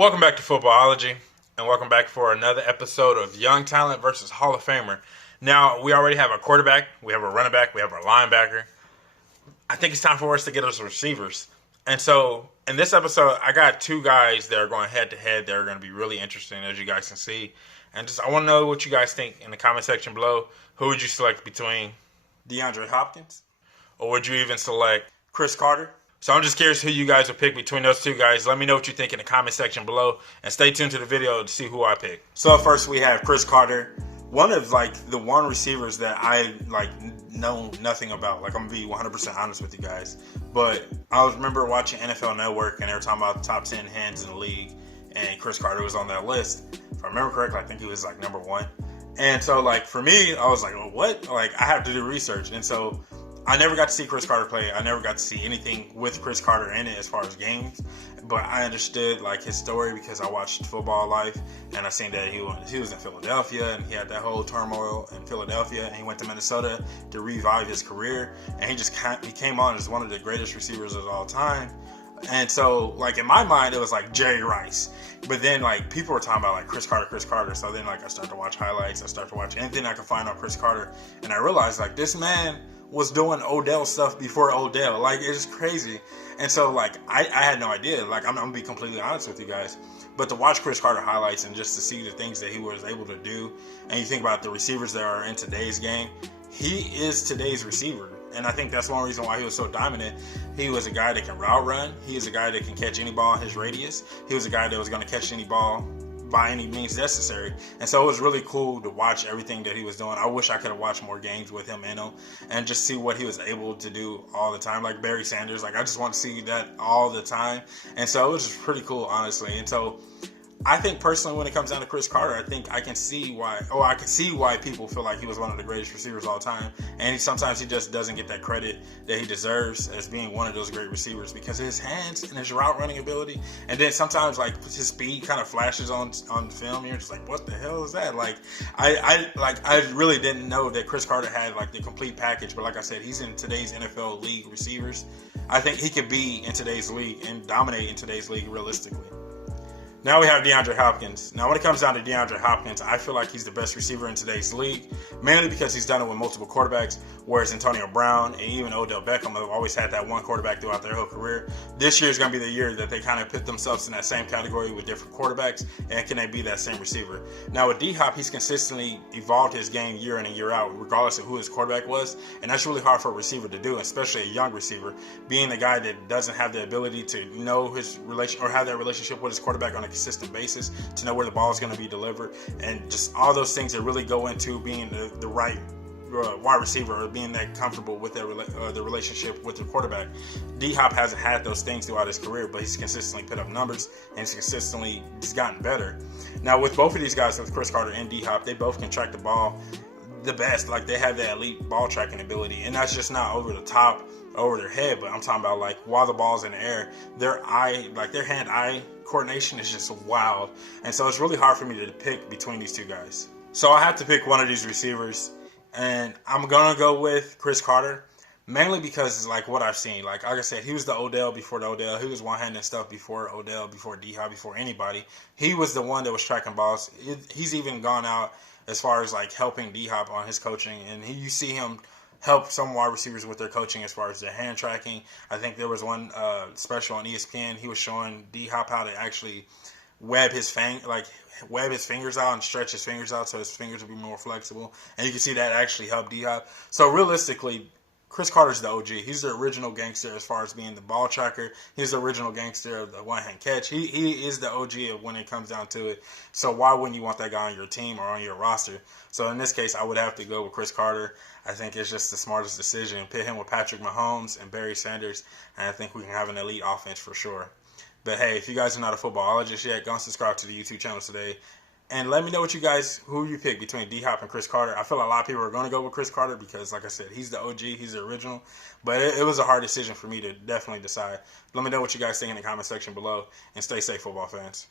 Welcome back to Footballology, and welcome back for another episode of Young Talent versus Hall of Famer. Now, we already have a quarterback, we have a running back, we have a linebacker. I think it's time for us to get us receivers. And so, in this episode, I got two guys that are going head-to-head that are going to be really interesting, as you guys can see. And I want to know what you guys think in the comment section below. Who would you select between DeAndre Hopkins? Or would you even select Chris Carter? So I'm just curious who you guys would pick between those two guys. Let me know what you think in the comment section below. And stay tuned to the video to see who I pick. So first we have Chris Carter. One of the one receivers that I know nothing about. I'm going to be 100% honest with you guys. But I remember watching NFL Network and they were talking about the top 10 hands in the league. And Chris Carter was on that list. If I remember correctly, I think he was number one. And so for me, I was like, well, what? I have to do research. And so I never got to see Chris Carter play. I never got to see anything with Chris Carter in it as far as games. But I understood his story because I watched Football Life and I seen that he was in Philadelphia and he had that whole turmoil in Philadelphia and he went to Minnesota to revive his career and he came on as one of the greatest receivers of all time. And so in my mind it was Jerry Rice. But then people were talking about Chris Carter. So then I started to watch highlights. I started to watch anything I could find on Chris Carter and I realized this man was doing Odell stuff before Odell. It's crazy. And so I had no idea. I'm gonna be completely honest with you guys. But to watch Chris Carter highlights and just to see the things that he was able to do, and you think about the receivers that are in today's game, he is today's receiver. And I think that's one reason why he was so dominant. He was a guy that can route run. He is a guy that can catch any ball in his radius. He was a guy that was going to catch any ball by any means necessary. And so it was really cool to watch everything that he was doing. I wish I could have watched more games with him in him and just see what he was able to do all the time. Like Barry Sanders, I just want to see that all the time. And so it was just pretty cool, honestly. And so I think personally when it comes down to Chris Carter, I can see why people feel like he was one of the greatest receivers of all time. And sometimes he just doesn't get that credit that he deserves as being one of those great receivers because of his hands and his route running ability. And then sometimes his speed kind of flashes on film and you're just what the hell is that? I really didn't know that Chris Carter had the complete package. But like I said, he's in today's NFL league receivers. I think he could be in today's league and dominate in today's league realistically. Now we have DeAndre Hopkins. Now when it comes down to DeAndre Hopkins, I feel like he's the best receiver in today's league, mainly because he's done it with multiple quarterbacks, whereas Antonio Brown and even Odell Beckham have always had that one quarterback throughout their whole career. This year is going to be the year that they kind of put themselves in that same category with different quarterbacks, and can they be that same receiver? Now with D-Hop, he's consistently evolved his game year in and year out, regardless of who his quarterback was, and that's really hard for a receiver to do, especially a young receiver, being the guy that doesn't have the ability to know his relation or have that relationship with his quarterback on a consistent basis, to know where the ball is going to be delivered, and just all those things that really go into being the right wide receiver or being that comfortable with the relationship with the quarterback. D-Hop hasn't had those things throughout his career, but he's consistently put up numbers and he's consistently just gotten better. Now with both of these guys, with Chris Carter and D-Hop, they both can track the ball the best. They have that elite ball tracking ability, and that's just not over the top, over their head, but I'm talking about while the ball's in the air, their hand-eye coordination is just wild. And so it's really hard for me to pick between these two guys. So I have to pick one of these receivers, and I'm gonna go with Chris Carter, mainly because what I've seen. Like I said, he was the Odell before the Odell. He was one-handed stuff before Odell, before D-Hop, before anybody. He was the one that was tracking balls. He's even gone out as far as helping D-Hop on his coaching, and you see him help some wide receivers with their coaching as far as their hand tracking. I think there was one special on ESPN. He was showing D-Hop how to actually web his fingers out and stretch his fingers out so his fingers would be more flexible. And you can see that actually helped D-Hop. So realistically, Chris Carter's the OG. He's the original gangster as far as being the ball tracker. He's the original gangster of the one-hand catch. He is the OG of when it comes down to it. So why wouldn't you want that guy on your team or on your roster? So in this case, I would have to go with Chris Carter. I think it's just the smartest decision. Pit him with Patrick Mahomes and Barry Sanders, and I think we can have an elite offense for sure. But hey, if you guys are not a footballologist yet, go and subscribe to the YouTube channel today. And let me know who you pick between D-Hop and Chris Carter. I feel a lot of people are going to go with Chris Carter because, like I said, he's the OG, he's the original. But it was a hard decision for me to definitely decide. Let me know what you guys think in the comment section below. And stay safe, football fans.